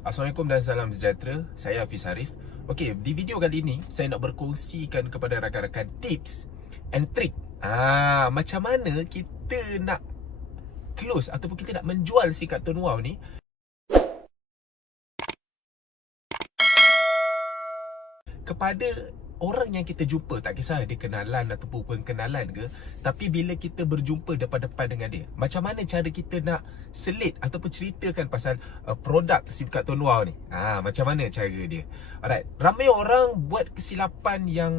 Assalamualaikum dan salam sejahtera. Saya Hafiz Harif. Okey, di video kali ini saya nak berkongsikan kepada rakan-rakan tips and trick. Macam mana kita nak close ataupun kita nak menjual si kad Tun Wow ni kepada orang yang kita jumpa, tak kisah dia kenalan ataupun bukan kenalan ke, tapi bila kita berjumpa depan-depan dengan dia, macam mana cara kita nak selit ataupun ceritakan pasal produk SIM card Tun Wow ni. Macam mana cara dia. Alright, ramai orang buat kesilapan yang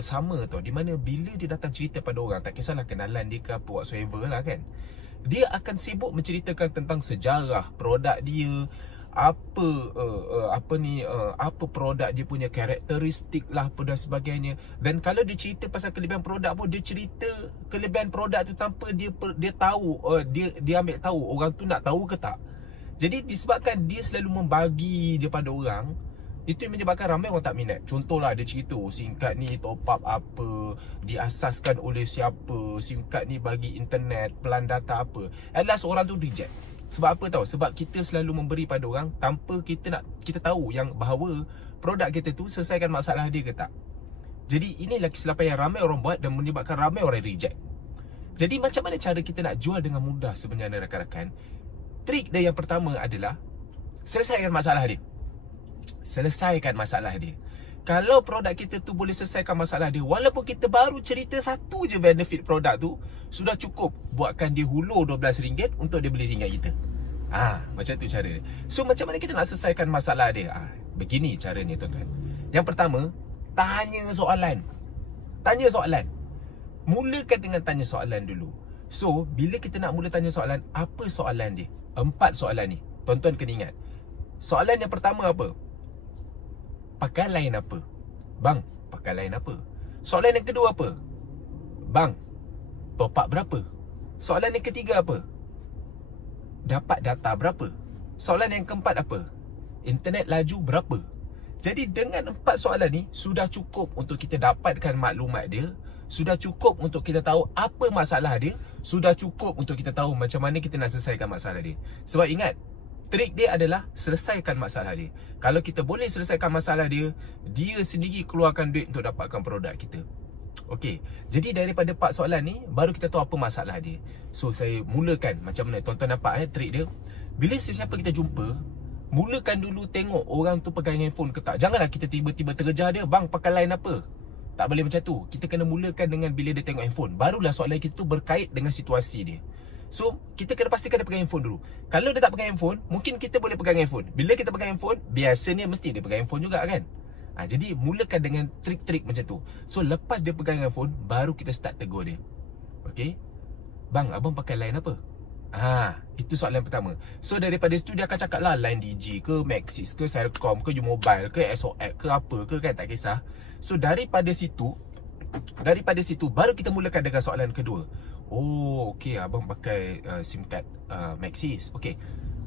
sama tau, di mana bila dia datang cerita pada orang, tak kisahlah kenalan dia ke apa whatsoever lah kan, dia akan sibuk menceritakan tentang sejarah produk dia, apa produk dia punya karakteristik lah apa dan sebagainya. Dan kalau dia cerita pasal kelebihan produk pun, dia cerita kelebihan produk tu tanpa dia tahu, dia ambil tahu orang tu nak tahu ke tak. Jadi disebabkan dia selalu membagi je pada orang, itu yang menyebabkan ramai orang tak minat. Contohlah dia cerita, SIM card ni top up apa, diasaskan oleh siapa, SIM card ni bagi internet, pelan data apa. At last orang tu reject. Sebab apa tahu? Sebab kita selalu memberi pada orang tanpa kita tahu yang bahawa produk kita tu selesaikan masalah dia ke tak. Jadi inilah kesilapan yang ramai orang buat dan menyebabkan ramai orang reject. Jadi macam mana cara kita nak jual dengan mudah sebenarnya rakan-rakan? Trik dia yang pertama adalah selesaikan masalah dia. Selesaikan masalah dia. Kalau produk kita tu boleh selesaikan masalah dia, walaupun kita baru cerita satu je benefit produk tu, sudah cukup buatkan dia hulur RM12 untuk dia beli SIM card kita. Macam tu cara dia. So macam mana kita nak selesaikan masalah dia? Begini caranya tuan-tuan. Yang pertama, tanya soalan. Tanya soalan. Mulakan dengan tanya soalan dulu. So bila kita nak mula tanya soalan, apa soalan dia? 4 soalan ni. Tuan-tuan kena ingat. Soalan yang pertama apa? Pakai line apa? Bang, pakai line apa? Soalan yang kedua apa? Bang, top up berapa? Soalan yang ketiga apa? Dapat data berapa? Soalan yang keempat apa? Internet laju berapa? Jadi dengan 4 soalan ni sudah cukup untuk kita dapatkan maklumat dia, sudah cukup untuk kita tahu apa masalah dia, sudah cukup untuk kita tahu macam mana kita nak selesaikan masalah dia. Sebab ingat, trik dia adalah selesaikan masalah dia. Kalau kita boleh selesaikan masalah dia, dia sendiri keluarkan duit untuk dapatkan produk kita. Okey, jadi daripada 4 soalan ni, baru kita tahu apa masalah dia. So saya mulakan macam mana, tuan-tuan nampak trik dia. Bila sesiapa kita jumpa, mulakan dulu tengok orang tu pegang handphone ke tak. Janganlah kita tiba-tiba terkejar dia, bang pakai line apa. Tak boleh macam tu. Kita kena mulakan dengan bila dia tengok handphone. Barulah soalan kita tu berkait dengan situasi dia. So, kita kena pastikan dia pegang handphone dulu. Kalau dia tak pegang handphone, mungkin kita boleh pegang handphone. Bila kita pegang handphone, biasanya mesti dia pegang handphone juga kan. Jadi, mulakan dengan trik-trik macam tu. So, lepas dia pegang handphone, baru kita start tegur dia. Okay? Bang, abang pakai line apa? Itu soalan pertama. So, daripada situ dia akan cakap lah line Digi ke, Maxis ke, Celcom ke, U-Mobile ke, SOX ke apa ke kan, tak kisah. So, daripada situ baru kita mulakan dengan soalan kedua. Oh, okey, abang pakai SIM card Maxis. Okey,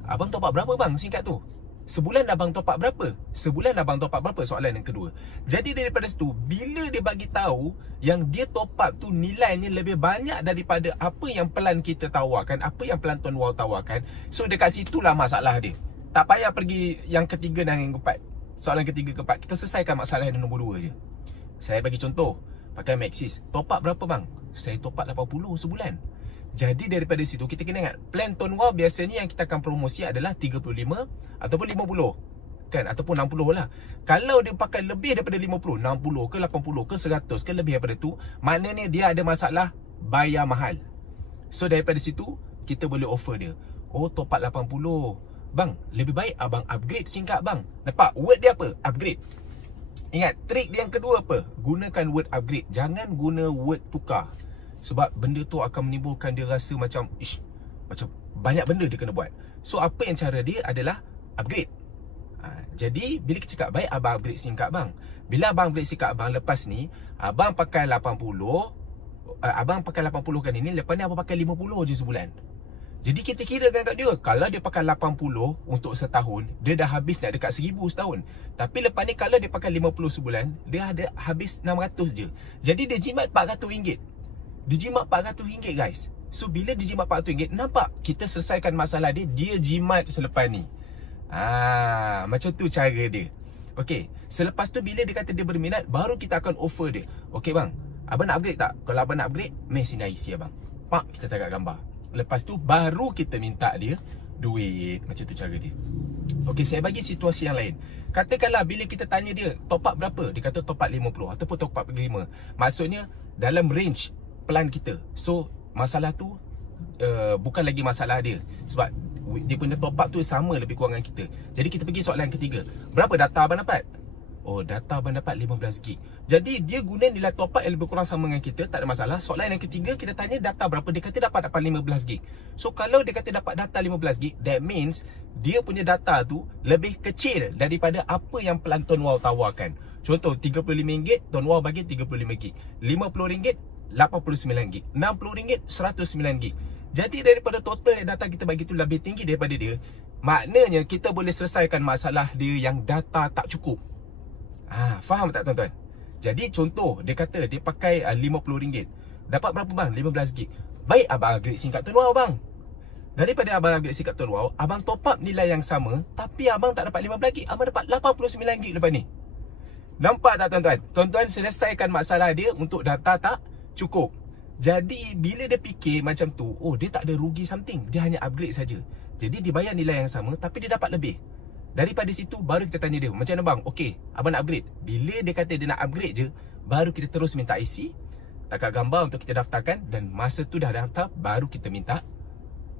abang top up berapa bang SIM card tu? Sebulan abang top up berapa? Sebulan abang top up berapa? Soalan yang kedua. Jadi daripada situ, bila dia bagi tahu yang dia top up tu nilainya lebih banyak daripada apa yang pelan kita tawarkan, apa yang pelan Tun Wow tawarkan, so dekat situlah masalah dia. Tak payah pergi yang ketiga dan yang keempat. Soalan ketiga keempat, kita selesaikan masalah yang nombor 2 je. Saya bagi contoh, pakai Maxis, top up berapa bang? Saya top up 80 sebulan. Jadi daripada situ kita kena ingat, plan Tun Wow biasanya yang kita akan promosi adalah 35 ataupun 50 kan, ataupun 60 lah. Kalau dia pakai lebih daripada 50, 60 ke 80 ke 100 ke lebih daripada tu, maknanya dia ada masalah bayar mahal. So daripada situ kita boleh offer dia, oh top up 80, bang lebih baik abang upgrade SIM card bang. Nampak word dia apa? Upgrade. Ingat, trik dia yang kedua apa? Gunakan word upgrade. Jangan guna word tukar. Sebab benda tu akan menimbulkan dia rasa macam macam banyak benda dia kena buat. So apa yang cara dia adalah upgrade. Jadi bila kita cakap, baik abang upgrade SIM card bang. Bila abang upgrade SIM card abang, lepas ni abang pakai 80, abang pakai 80 kan ini, lepas ni abang pakai 50 je sebulan. Jadi kita kirakan kat dia, kalau dia pakai 80 untuk setahun, dia dah habis nak dekat 1000 setahun. Tapi lepas ni kalau dia pakai 50 sebulan, dia ada habis 600 je. Jadi dia jimat RM400. Dia jimat RM400 guys. So bila dia jimat RM400, nampak kita selesaikan masalah dia, dia jimat selepas ni. Macam tu cara dia. Okey, selepas tu bila dia kata dia berminat, baru kita akan offer dia. Okey bang, abang nak upgrade tak? Kalau abang nak upgrade, mai sini IC abang. Pak, kita tangkap gambar. Lepas tu baru kita minta dia duit. Macam tu cara dia. Okey, saya bagi situasi yang lain. Katakanlah bila kita tanya dia top up berapa, dia kata top up 50 ataupun top up 5. Maksudnya dalam range plan kita. So masalah tu bukan lagi masalah dia, sebab dia punya top up tu sama lebih kurang dengan kita. Jadi kita pergi soalan ketiga. Berapa data abang dapat? Oh, data abang dapat 15GB. Jadi dia guna nilai top up yang lebih kurang sama dengan kita, tak ada masalah. Soalan yang ketiga kita tanya data berapa, dia kata dapat 15GB. So kalau dia kata dapat data 15GB, that means dia punya data tu lebih kecil daripada apa yang plan Tuan Wow tawarkan. Contoh RM35, Tuan Wow bagi 35GB. RM50, 89GB. RM60, 109GB. Jadi daripada total data kita bagi tu lebih tinggi daripada dia, maknanya kita boleh selesaikan masalah dia yang data tak cukup. Faham tak tuan-tuan? Jadi contoh dia kata dia pakai RM50. Dapat berapa bang? 15GB. Baik abang upgrade SIM card Tuan Wow bang. Daripada abang upgrade SIM card Tuan Wow, abang top up nilai yang sama, tapi abang tak dapat 15GB, abang dapat 89GB lepas ni. Nampak tak tuan-tuan? Tuan-tuan selesaikan masalah dia untuk data tak cukup. Jadi bila dia fikir macam tu, oh dia tak ada rugi something, dia hanya upgrade saja. Jadi dia bayar nilai yang sama tapi dia dapat lebih. Daripada situ baru kita tanya dia, macam mana bang? Okey, abang nak upgrade. Bila dia kata dia nak upgrade je, baru kita terus minta IC, tangkap gambar untuk kita daftarkan, dan masa tu dah daftar, baru kita minta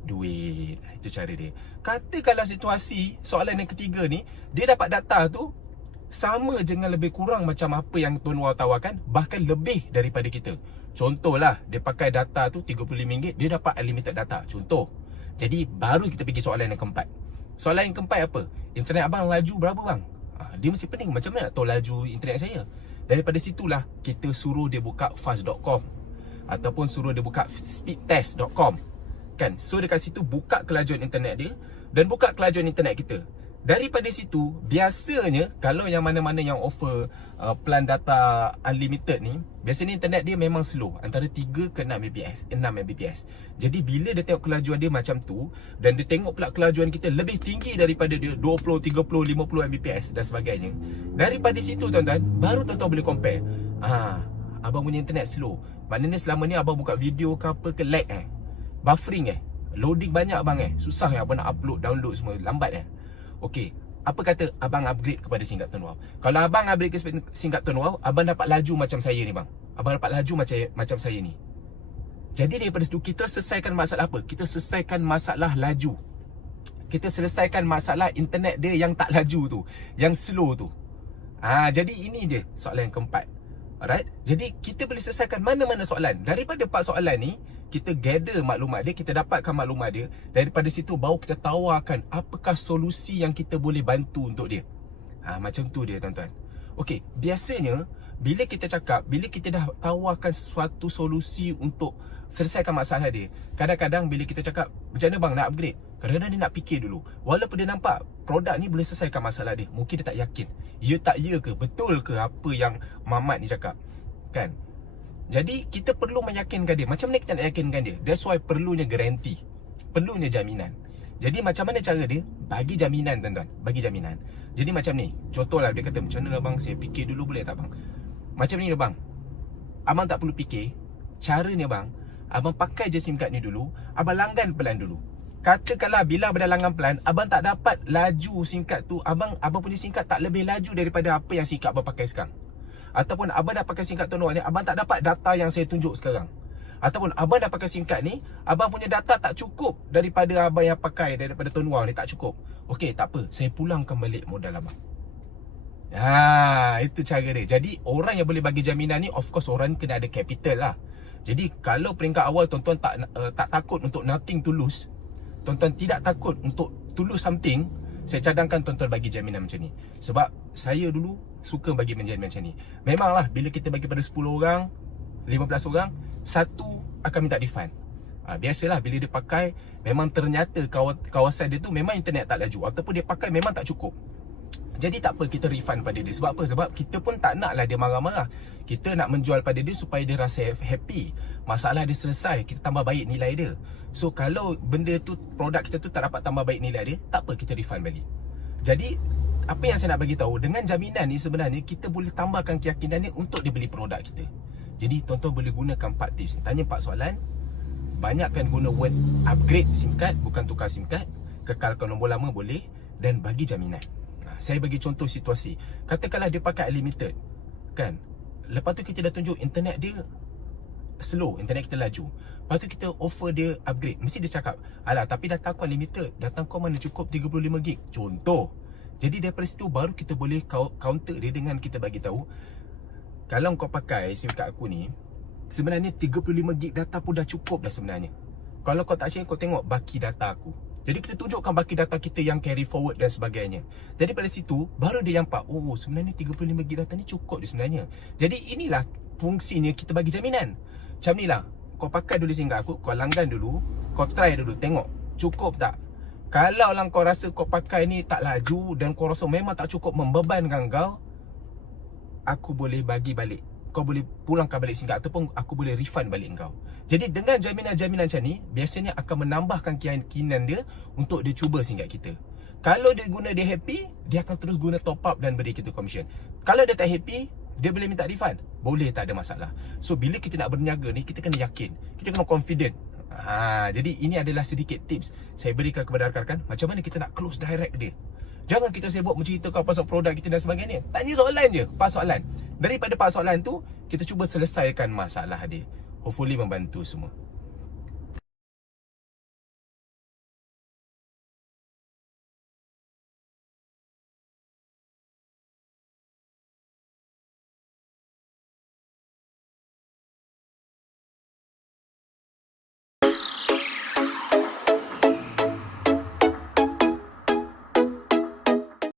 duit. Itu cara dia. Kata kalau situasi soalan yang ketiga ni, dia dapat data tu sama je dengan lebih kurang macam apa yang Tuan Wow tawarkan, bahkan lebih daripada kita. Contohlah, dia pakai data tu RM35, dia dapat unlimited data. Contoh. Jadi baru kita pergi soalan yang keempat. Soalan yang keempat apa? Internet abang laju berapa bang? Dia mesti pening, macam mana nak tahu laju internet saya? Daripada situlah kita suruh dia buka fast.com ataupun suruh dia buka speedtest.com. Kan? So dekat situ buka kelajuan internet dia dan buka kelajuan internet kita. Daripada situ, biasanya kalau yang mana-mana yang offer plan data unlimited ni, biasanya internet dia memang slow, antara 3 ke 6 Mbps. Jadi bila dia tengok kelajuan dia macam tu, dan dia tengok pula kelajuan kita lebih tinggi daripada dia, 20, 30, 50 Mbps dan sebagainya, daripada situ tuan-tuan, baru tuan-tuan boleh compare. Abang punya internet slow, maknanya selama ni abang buka video ke apa ke lag buffering loading banyak abang susah abang nak upload, download semua, lambat Okey, apa kata abang upgrade kepada SIM card Tuan Wow? Kalau abang upgrade ke SIM card Tuan Wow, abang dapat laju macam saya ni bang. Abang dapat laju macam saya ni. Jadi daripada situ kita selesaikan masalah apa? Kita selesaikan masalah laju. Kita selesaikan masalah internet dia yang tak laju tu, yang slow tu. Jadi ini dia soalan yang keempat. Alright? Jadi kita boleh selesaikan mana-mana soalan. Daripada 4 soalan ni, kita gather maklumat dia, kita dapatkan maklumat dia. Daripada situ baru kita tawarkan apakah solusi yang kita boleh bantu untuk dia. Macam tu dia tuan-tuan. Okey, biasanya bila kita cakap, bila kita dah tawarkan suatu solusi untuk selesaikan masalah dia, kadang-kadang bila kita cakap, macam mana bang nak upgrade? Kadang-kadang dia nak fikir dulu. Walaupun dia nampak produk ni boleh selesaikan masalah dia, mungkin dia tak yakin. Ya tak ya ke? Betul ke apa yang Mamat ni cakap? Kan? Jadi kita perlu meyakinkan dia. Macam mana kita nak yakinkan dia? That's why perlunya garanti, perlunya jaminan. Jadi macam mana cara dia? Bagi jaminan tuan-tuan. Bagi jaminan. Jadi macam ni, contohlah dia kata, macam mana lah bang, saya fikir dulu boleh tak bang? Macam ni lah bang, abang tak perlu fikir. Caranya bang, abang pakai je SIM card ni dulu, abang langgan pelan dulu. Katakanlah bila abang dah langgan pelan, abang tak dapat laju SIM card tu, abang punya SIM card tak lebih laju daripada apa yang SIM card abang pakai sekarang. Ataupun abang dah pakai SIM card Tuan Wow ni, abang tak dapat data yang saya tunjuk sekarang. Ataupun abang dah pakai SIM card ni, abang punya data tak cukup daripada abang yang pakai, daripada Tuan Wow ni tak cukup. Okey, tak apa, saya pulangkan balik modal abang. Itu cara dia. Jadi orang yang boleh bagi jaminan ni, of course orang kena ada capital lah. Jadi kalau peringkat awal tuan-tuan tak takut untuk nothing to lose, tuan-tuan tidak takut untuk to lose something, saya cadangkan tuan-tuan bagi jaminan macam ni. Sebab saya dulu suka bagi jaminan macam ni. Memanglah bila kita bagi pada 10 orang, 15 orang, satu akan minta refund. Biasalah bila dia pakai, memang ternyata kawasan dia tu memang internet tak laju, ataupun dia pakai memang tak cukup. Jadi tak apa, kita refund pada dia. Sebab apa? Sebab kita pun tak naklah dia marah-marah. Kita nak menjual pada dia supaya dia rasa happy. Masalah dia selesai, kita tambah baik nilai dia. So kalau benda tu, produk kita tu tak dapat tambah baik nilai dia, tak apa, kita refund balik. Jadi apa yang saya nak bagi tahu, dengan jaminan ni sebenarnya kita boleh tambahkan keyakinan ni untuk dia beli produk kita. Jadi tuan-tuan boleh gunakan 4 tips ni. Tanya 4 soalan. Banyakkan guna word upgrade SIM card, bukan tukar SIM card. Kekalkan nombor lama boleh. Dan bagi jaminan. Saya bagi contoh situasi. Katakanlah dia pakai unlimited, kan? Lepas tu kita dah tunjuk internet dia slow, internet kita laju. Lepas tu kita offer dia upgrade. Mesti dia cakap, alah tapi data aku unlimited, data kau mana cukup 35GB. Contoh. Jadi daripada situ baru kita boleh counter dia dengan kita bagi tahu, kalau kau pakai SIM card aku ni, sebenarnya 35GB data pun dah cukup dah sebenarnya. Kalau kau tak percaya, kau tengok baki data aku. Jadi kita tunjukkan baki data kita yang carry forward dan sebagainya. Jadi pada situ baru dia nampak, oh sebenarnya 35GB data ni cukup dia sebenarnya. Jadi inilah fungsinya kita bagi jaminan. Macam ni lah, kau pakai dulu SIM card aku, kau langgan dulu, kau try dulu, tengok cukup tak. Kalau lah kau rasa kau pakai ni tak laju dan kau rasa memang tak cukup, membebankan kau, aku boleh bagi balik. Kau boleh pulangkan balik SIM card ataupun aku boleh refund balik kau. Jadi dengan jaminan-jaminan macam ni, biasanya akan menambahkan keyakinan dia untuk dia cuba SIM card kita. Kalau dia guna, dia happy, dia akan terus guna top up dan beri kita commission. Kalau dia tak happy, dia boleh minta refund. Boleh, tak ada masalah. So bila kita nak berniaga ni, kita kena yakin, kita kena confident. Jadi ini adalah sedikit tips saya berikan kepada rakan-rakan macam mana kita nak close direct dia. Jangan kita sibuk menceritakan pasal produk kita dan sebagainya. Tanya soalan je, 4 soalan. Daripada 4 soalan tu, kita cuba selesaikan masalah dia. Hopefully membantu semua.